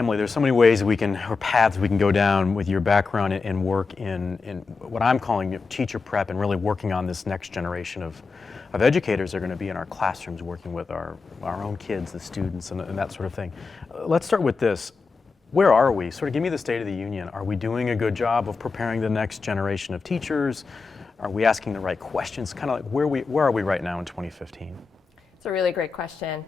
Emily, there's so many ways we can, or paths we can go down with your background and work in what I'm calling teacher prep and really working on this next generation of educators that are going to be in our classrooms working with our own kids, the students, and that sort of thing. Let's start with this. Where are we? Sort of give me the State of the Union. Are we doing a good job of preparing the next generation of teachers? Are we asking the right questions? Kind of like where are we right now in 2015? It's a really great question.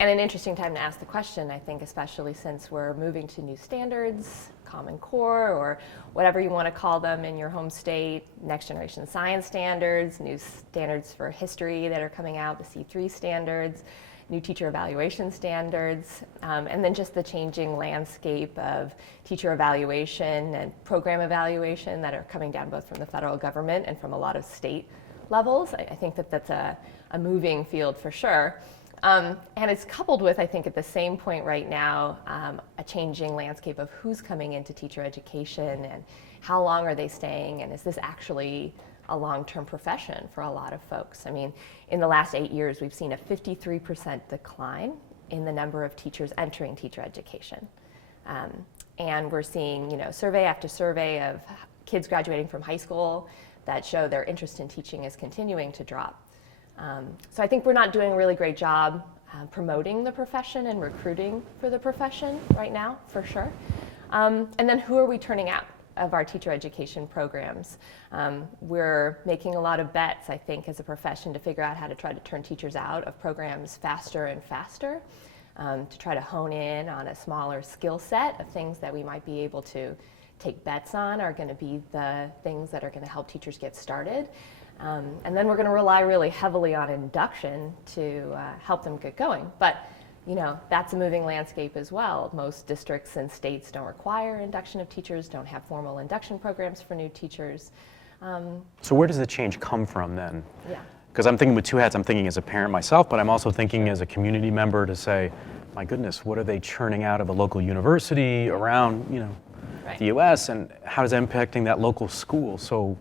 And an interesting time to ask the question, I think, especially since we're moving to new standards, Common Core, or whatever you want to call them in your home state, next generation science standards, new standards for history that are coming out, the C3 standards, new teacher evaluation standards, and then just the changing landscape of teacher evaluation and program evaluation that are coming down both from the federal government and from a lot of state levels. I think that that's a moving field for sure. And it's coupled with, I think, at the same point right now, a changing landscape of who's coming into teacher education and how long are they staying, and is this actually a long-term profession for a lot of folks? I mean, in the last 8 years, we've seen a 53% decline in the number of teachers entering teacher education. And we're seeing, survey after survey of kids graduating from high school that show their interest in teaching is continuing to drop. So I think we're not doing a really great job promoting the profession and recruiting for the profession right now, for sure. And then who are we turning out of our teacher education programs? We're making a lot of bets, I think, as a profession to figure out how to try to turn teachers out of programs faster and faster, to try to hone in on a smaller skill set of things that we might be able to take bets on are going to be the things that are going to help teachers get started. And then we're going to rely really heavily on induction to help them get going. But, that's a moving landscape as well. Most districts and states don't require induction of teachers, don't have formal induction programs for new teachers. So where does the change come from then? Yeah. Because I'm thinking with two hats. I'm thinking as a parent myself, but I'm also thinking as a community member to say, my goodness, what are they churning out of a local university around, Right. the U.S., and how is that impacting that local school? So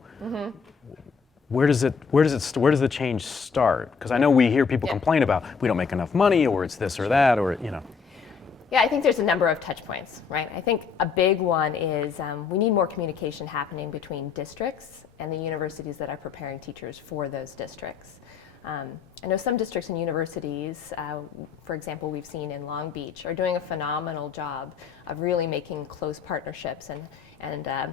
where does the change start? Because I know we hear people complain about we don't make enough money, or it's this or that, or Yeah, I think there's a number of touch points, right? I think a big one is we need more communication happening between districts and the universities that are preparing teachers for those districts. I know some districts and universities, for example, we've seen in Long Beach, are doing a phenomenal job of really making close partnerships and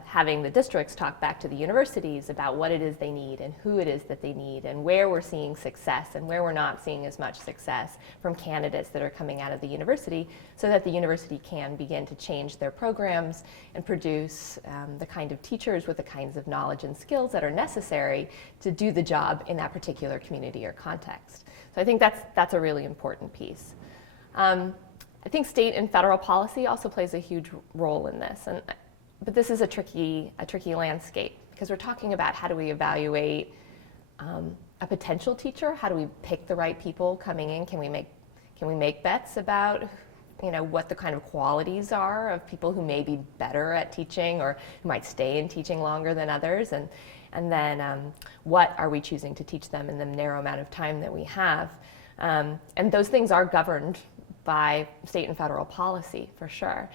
having the districts talk back to the universities about what it is they need and who it is that they need and where we're seeing success and where we're not seeing as much success from candidates that are coming out of the university, so that the university can begin to change their programs and produce the kind of teachers with the kinds of knowledge and skills that are necessary to do the job in that particular community or context. So I think that's a really important piece. I think state and federal policy also plays a huge role in this. But this is a tricky landscape, because we're talking about how do we evaluate a potential teacher? How do we pick the right people coming in? Can we make bets about what the kind of qualities are of people who may be better at teaching or who might stay in teaching longer than others? And then what are we choosing to teach them in the narrow amount of time that we have? And those things are governed by state and federal policy, for sure.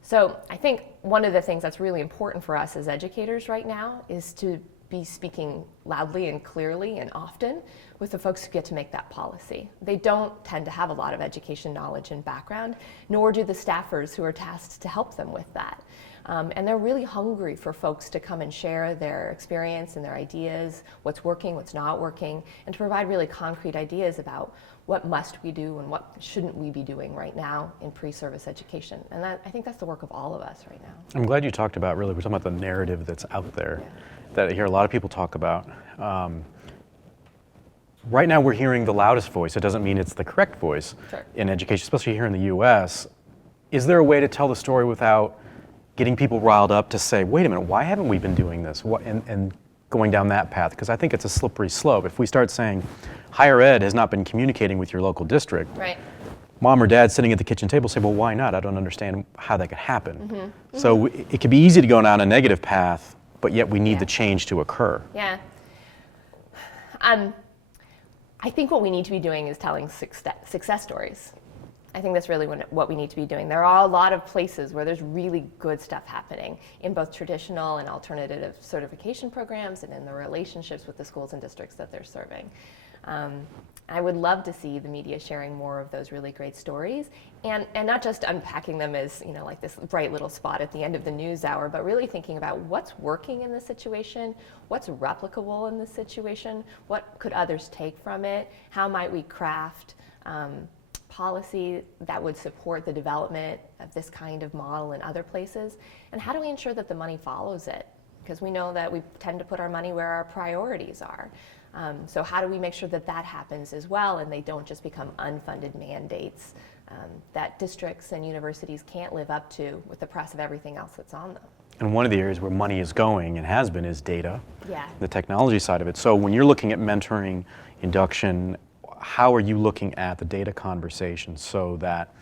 So I think one of the things that's really important for us as educators right now is to be speaking loudly and clearly and often with the folks who get to make that policy. They don't tend to have a lot of education knowledge and background, nor do the staffers who are tasked to help them with that. And they're really hungry for folks to come and share their experience and their ideas, what's working, what's not working, and to provide really concrete ideas about what must we do and what shouldn't we be doing right now in pre-service education. And I think that's the work of all of us right now. I'm glad you talked about, we're talking about the narrative that's out there that I hear a lot of people talk about. Right now we're hearing the loudest voice. It doesn't mean it's the correct voice in education, especially here in the US. Is there a way to tell the story without getting people riled up to say, wait a minute, why haven't we been doing this? And going down that path? Because I think it's a slippery slope. If we start saying higher ed has not been communicating with your local district, mom or dad sitting at the kitchen table say, well, why not? I don't understand how that could happen. So it could be easy to go down a negative path, but yet we need the change to occur. Yeah. I think what we need to be doing is telling success stories. I think that's really what we need to be doing. There are a lot of places where there's really good stuff happening in both traditional and alternative certification programs and in the relationships with the schools and districts that they're serving. I would love to see the media sharing more of those really great stories and not just unpacking them as, like this bright little spot at the end of the news hour, but really thinking about what's working in this situation, what's replicable in this situation, what could others take from it, how might we craft policy that would support the development of this kind of model in other places, and how do we ensure that the money follows it? Because we know that we tend to put our money where our priorities are. So how do we make sure that that happens as well and they don't just become unfunded mandates that districts and universities can't live up to with the price of everything else that's on them? And one of the areas where money is going and has been is data, Yeah. the technology side of it. So when you're looking at mentoring, induction, how are you looking at the data conversation so that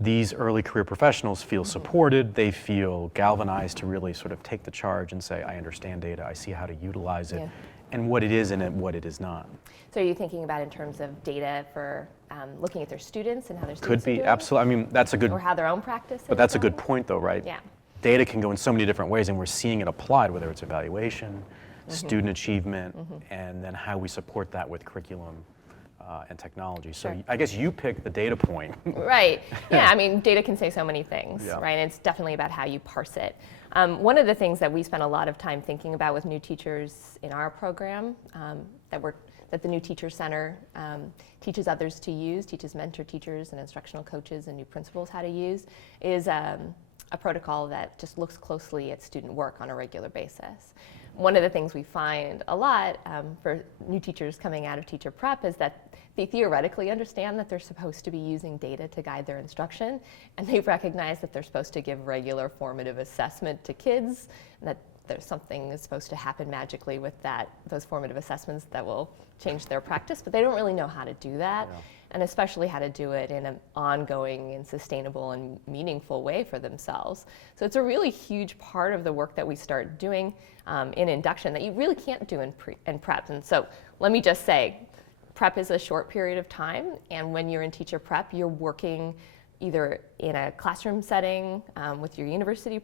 these early career professionals feel supported, they feel galvanized to really sort of take the charge and say, I understand data, I see how to utilize it, Yeah. and what it is and what it is not? So are you thinking about in terms of data for looking at their students and how their Could students are be, doing? absolutely. I mean, that's a good, Or how their own practice is but that's a good going? point though, right? Yeah. Data can go in so many different ways and we're seeing it applied, whether it's evaluation, student achievement, and then how we support that with curriculum and technology. So Sure. I guess you pick the data point. Right. Yeah, I mean, data can say so many things, Yeah. right? And it's definitely about how you parse it. One of the things that we spend a lot of time thinking about with new teachers in our program, that the New Teacher Center teaches others to use, teaches mentor teachers and instructional coaches and new principals how to use, is a protocol that just looks closely at student work on a regular basis. One of the things we find a lot for new teachers coming out of teacher prep is that they theoretically understand that they're supposed to be using data to guide their instruction, and they recognize that they're supposed to give regular formative assessment to kids, and that there's something that's supposed to happen magically with those formative assessments that will change their practice, but they don't really know how to do that, and especially how to do it in an ongoing and sustainable and meaningful way for themselves. So it's a really huge part of the work that we start doing in induction that you really can't do in prep. And so let me just say, prep is a short period of time, and when you're in teacher prep, you're working either in a classroom setting with your university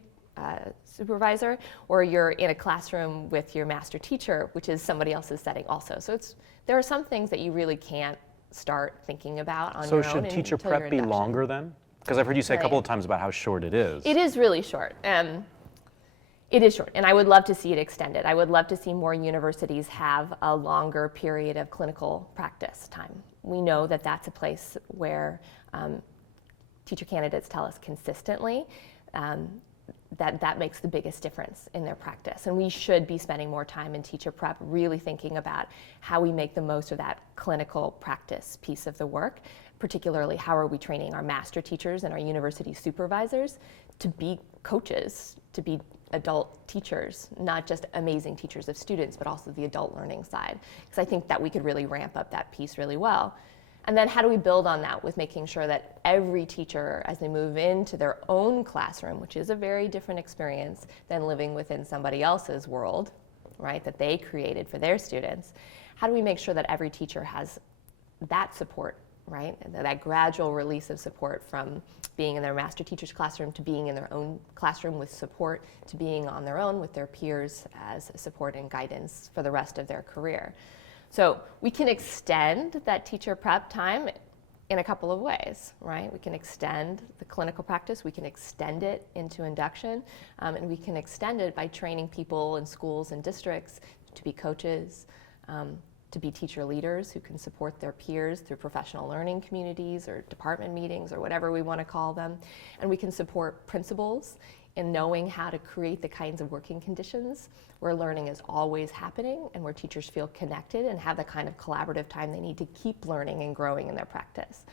supervisor, or you're in a classroom with your master teacher, which is somebody else's setting also. So there are some things that you really can't start thinking about on your own. So should teacher until your prep be induction. longer then? Because I've heard you say a couple Right. of times about how short it is. It is really short. It is short, and I would love to see it extended. I would love to see more universities have a longer period of clinical practice time. We know that that's a place where teacher candidates tell us consistently that makes the biggest difference in their practice. And we should be spending more time in teacher prep really thinking about how we make the most of that clinical practice piece of the work, particularly how are we training our master teachers and our university supervisors to be coaches, to be adult teachers, not just amazing teachers of students, but also the adult learning side. Because I think that we could really ramp up that piece really well. And then how do we build on that with making sure that every teacher, as they move into their own classroom, which is a very different experience than living within somebody else's world, right, that they created for their students, how do we make sure that every teacher has that support, right, that gradual release of support from being in their master teacher's classroom to being in their own classroom with support to being on their own with their peers as support and guidance for the rest of their career. So we can extend that teacher prep time in a couple of ways, right? We can extend the clinical practice, we can extend it into induction, and we can extend it by training people in schools and districts to be coaches, to be teacher leaders who can support their peers through professional learning communities or department meetings or whatever we want to call them. And we can support principals in knowing how to create the kinds of working conditions where learning is always happening and where teachers feel connected and have the kind of collaborative time they need to keep learning and growing in their practice.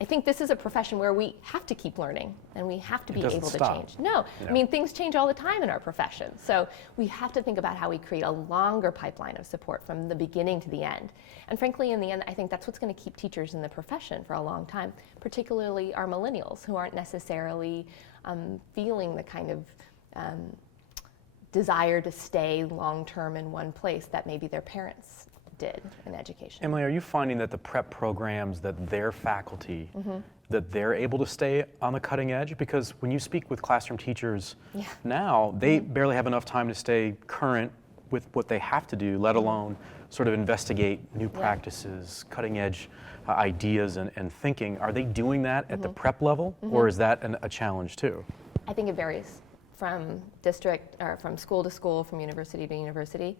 I think this is a profession where we have to keep learning and we have to be doesn't able to stop. change. No, I mean, things change all the time in our profession. So we have to think about how we create a longer pipeline of support from the beginning to the end. And frankly, in the end, I think that's what's going to keep teachers in the profession for a long time, particularly our millennials who aren't necessarily feeling the kind of desire to stay long-term in one place that maybe their parents did in education. Emily, are you finding that the prep programs, that their faculty that they're able to stay on the cutting edge? Because when you speak with classroom teachers Yeah. now, they barely have enough time to stay current with what they have to do, let alone sort of investigate new practices, cutting edge ideas and thinking. Are they doing that at the prep level, or is that a challenge too? I think it varies from district or from school to school, from university to university.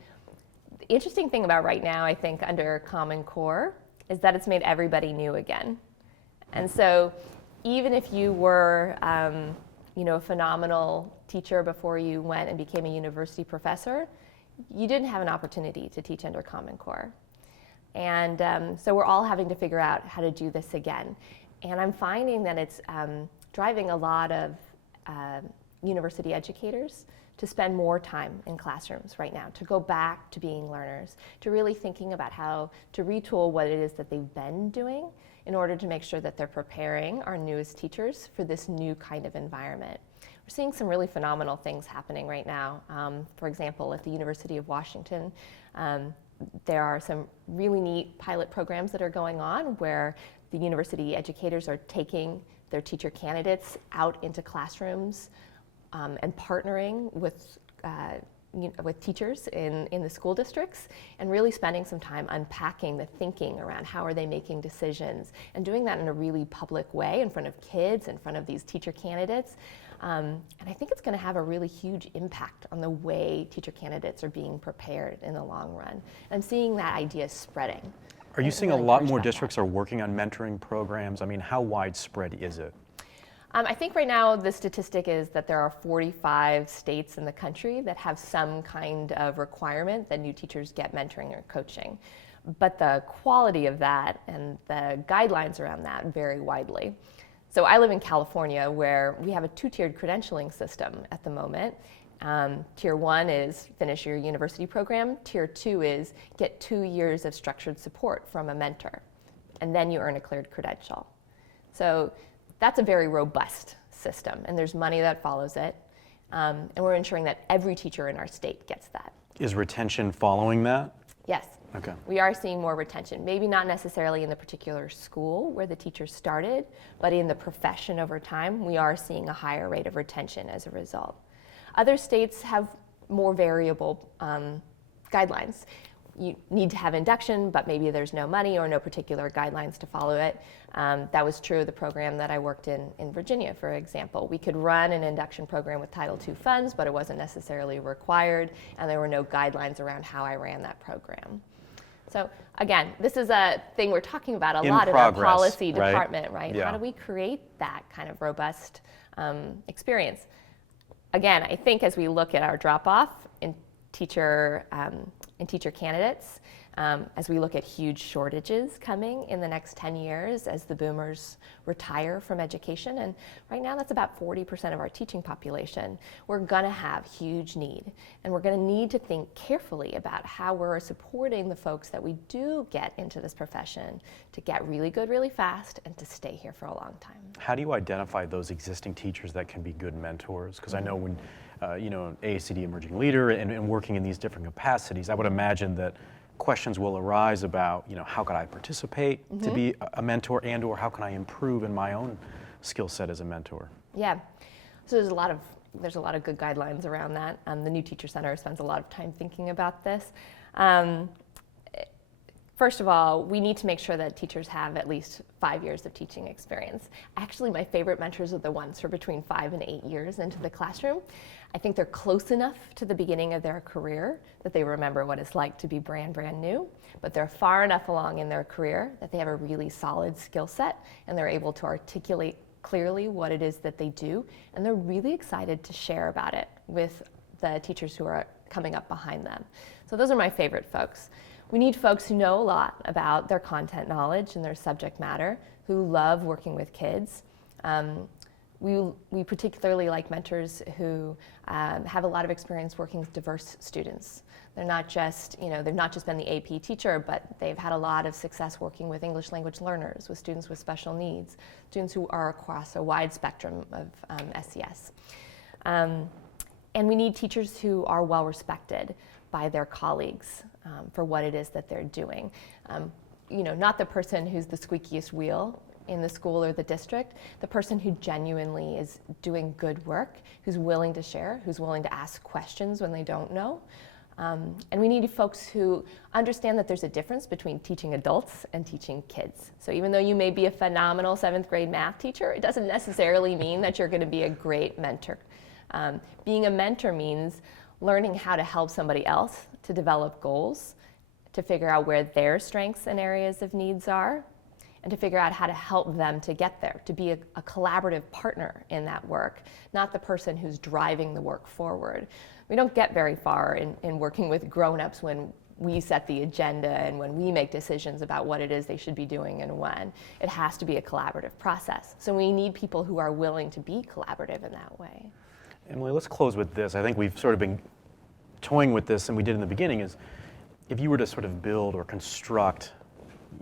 The interesting thing about right now, I think, under Common Core is that it's made everybody new again. And so even if you were a phenomenal teacher before you went and became a university professor, you didn't have an opportunity to teach under Common Core. And so we're all having to figure out how to do this again. And I'm finding that it's driving a lot of university educators to spend more time in classrooms right now, to go back to being learners, to really thinking about how to retool what it is that they've been doing in order to make sure that they're preparing our newest teachers for this new kind of environment. We're seeing some really phenomenal things happening right now. For example, at the University of Washington, there are some really neat pilot programs that are going on where the university educators are taking their teacher candidates out into classrooms and partnering with teachers in the school districts and really spending some time unpacking the thinking around how are they making decisions and doing that in a really public way in front of kids, in front of these teacher candidates. And I think it's going to have a really huge impact on the way teacher candidates are being prepared in the long run. I'm seeing that idea spreading. Are you seeing a lot more districts are working on mentoring programs? I mean, how widespread is it? I think right now the statistic is that there are 45 states in the country that have some kind of requirement that new teachers get mentoring or coaching. But the quality of that and the guidelines around that vary widely. So I live in California where we have a two-tiered credentialing system at the moment. Tier 1 is finish your university program. Tier 2 is get 2 years of structured support from a mentor, and then you earn a cleared credential. So that's a very robust system, and there's money that follows it, and we're ensuring that every teacher in our state gets that. Is retention following that? Yes. Okay. We are seeing more retention, maybe not necessarily in the particular school where the teacher started, but in the profession over time, we are seeing a higher rate of retention as a result. Other states have more variable guidelines. You need to have induction, but maybe there's no money or no particular guidelines to follow it. That was true of the program that I worked in Virginia, for example. We could run an induction program with Title II funds, but it wasn't necessarily required, and there were no guidelines around how I ran that program. So again, this is a thing we're talking about a lot in our policy department, right? Yeah. How do we create that kind of robust experience? Again, I think as we look at our drop-off in teacher candidates, as we look at huge shortages coming in the next 10 years as the boomers retire from education, and right now that's about 40% of our teaching population, we're going to have huge need. And we're going to need to think carefully about how we're supporting the folks that we do get into this profession to get really good really fast and to stay here for a long time. How do you identify those existing teachers that can be good mentors? Because I know when, AACD Emerging Leader and working in these different capacities, I would imagine that questions will arise about, how could I participate to be a mentor or how can I improve in my own skill set as a mentor? Yeah, so there's a lot of good guidelines around that. The New Teacher Center spends a lot of time thinking about this. First of all, we need to make sure that teachers have at least 5 years of teaching experience. Actually, my favorite mentors are the ones who are between 5 and 8 years into the classroom. I think they're close enough to the beginning of their career that they remember what it's like to be brand new, but they're far enough along in their career that they have a really solid skill set and they're able to articulate clearly what it is that they do, and they're really excited to share about it with the teachers who are coming up behind them. So those are my favorite folks. We need folks who know a lot about their content knowledge and their subject matter, who love working with kids. We particularly like mentors who have a lot of experience working with diverse students. They're not just, they've not just been the AP teacher, but they've had a lot of success working with English language learners, with students with special needs, students who are across a wide spectrum of SES. And we need teachers who are well respected by their colleagues for what it is that they're doing. Not the person who's the squeakiest wheel in the school or the district, the person who genuinely is doing good work, who's willing to share, who's willing to ask questions when they don't know. And we need folks who understand that there's a difference between teaching adults and teaching kids. So even though you may be a phenomenal 7th grade math teacher, it doesn't necessarily mean that you're going to be a great mentor. Being a mentor means learning how to help somebody else to develop goals, to figure out where their strengths and areas of needs are, and to figure out how to help them to get there, to be a collaborative partner in that work, not the person who's driving the work forward. We don't get very far in working with grown-ups when we set the agenda and when we make decisions about what it is they should be doing and when. It has to be a collaborative process. So we need people who are willing to be collaborative in that way. Emily, let's close with this. I think we've sort of been toying with this, and we did in the beginning, is if you were to sort of build or construct,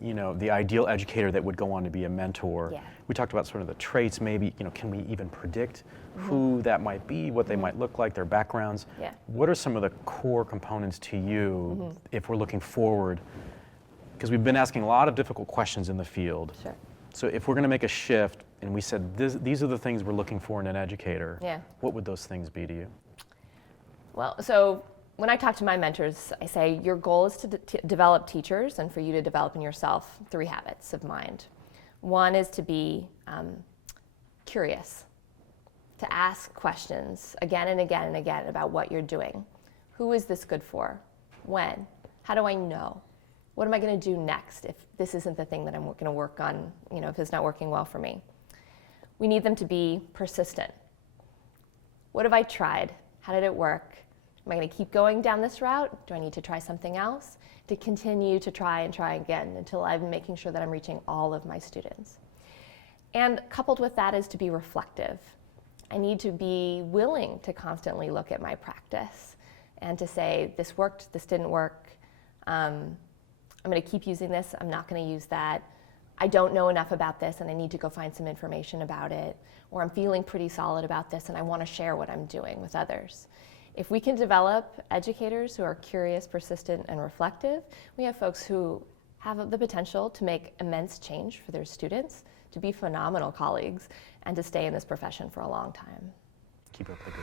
you know, the ideal educator that would go on to be a mentor. Yeah. We talked about sort of the traits, maybe, you know, can we even predict who that might be, what they might look like, their backgrounds? Yeah. What are some of the core components to you if we're looking forward? Because we've been asking a lot of difficult questions in the field. Sure. So if we're going to make a shift and we said these are the things we're looking for in an educator, Yeah. what would those things be to you? Well, so when I talk to my mentors, I say your goal is to develop teachers and for you to develop in yourself 3 habits of mind. One is to be curious, to ask questions again and again and again about what you're doing. Who is this good for? When? How do I know? What am I going to do next if this isn't the thing that I'm going to work on, you know, if it's not working well for me? We need them to be persistent. What have I tried? How did it work? Am I going to keep going down this route? Do I need to try something else? To continue to try and try again until I'm making sure that I'm reaching all of my students. And coupled with that is to be reflective. I need to be willing to constantly look at my practice and to say, this worked, this didn't work. I'm going to keep using this, I'm not going to use that. I don't know enough about this and I need to go find some information about it. Or I'm feeling pretty solid about this and I want to share what I'm doing with others. If we can develop educators who are curious, persistent, and reflective, we have folks who have the potential to make immense change for their students, to be phenomenal colleagues, and to stay in this profession for a long time. Keep up the good